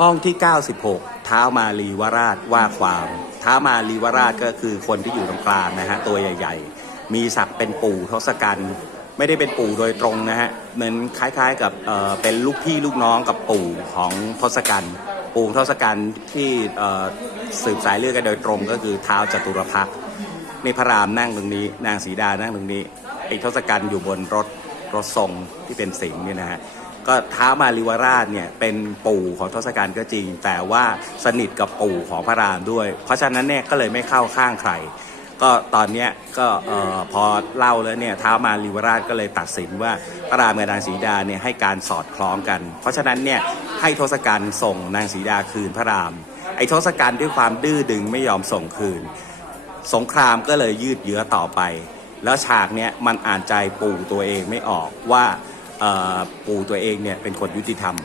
ห้องที่ 96 ท้ามาลีวราชว่าความ ท้ามาลีวราชก็คือคนที่อยู่ตรงกลางนะฮะตัวใหญ่ ๆ มีศักดิ์เป็นปู่ทศกัณฐ์ไม่ได้เป็นปู่โดยตรงนะฮะเหมือนคล้ายๆกับเอ่อเป็นลูกพี่ลูกน้องกับปู่ของทศกัณฐ์ปู่ทศกัณฐ์ที่เอ่อสืบสายเลือดกันโดยตรงก็คือเท้าจตุรพักษ์นี่พระรามนั่งตรงนี้ นางสีดานั่งตรงนี้ไอ้ทศกัณฐ์อยู่บนรถรถทรงที่เป็นสิงห์เนี่ยนะฮะ ก็ท้าวมาริวราชเนี่ยเป็นปู่ของทศกัณฐ์ก็จริง แต่ว่าสนิทกับปู่ของพระรามด้วย เพราะฉะนั้นเนี่ยก็เลยไม่เข้าข้างใคร ก็ตอนเนี้ยก็เอ่อพอเล่าแล้วเนี่ยท้าวมาริวราชก็เลยตัดสินว่าพระรามกับนางสีดาเนี่ยให้การสอดคล้องกัน เพราะฉะนั้นเนี่ยให้ทศกัณฐ์ส่งนางสีดาคืนพระราม ไอ้ทศกัณฐ์ด้วยความดื้อดึงไม่ยอมส่งคืน สงครามก็เลยยืดเยื้อต่อไป แล้วฉากเนี้ยมันอ่านใจปู่ตัวเองไม่ออกว่า ปู่ตัวเองเนี่ยเป็นคนยุติธรรม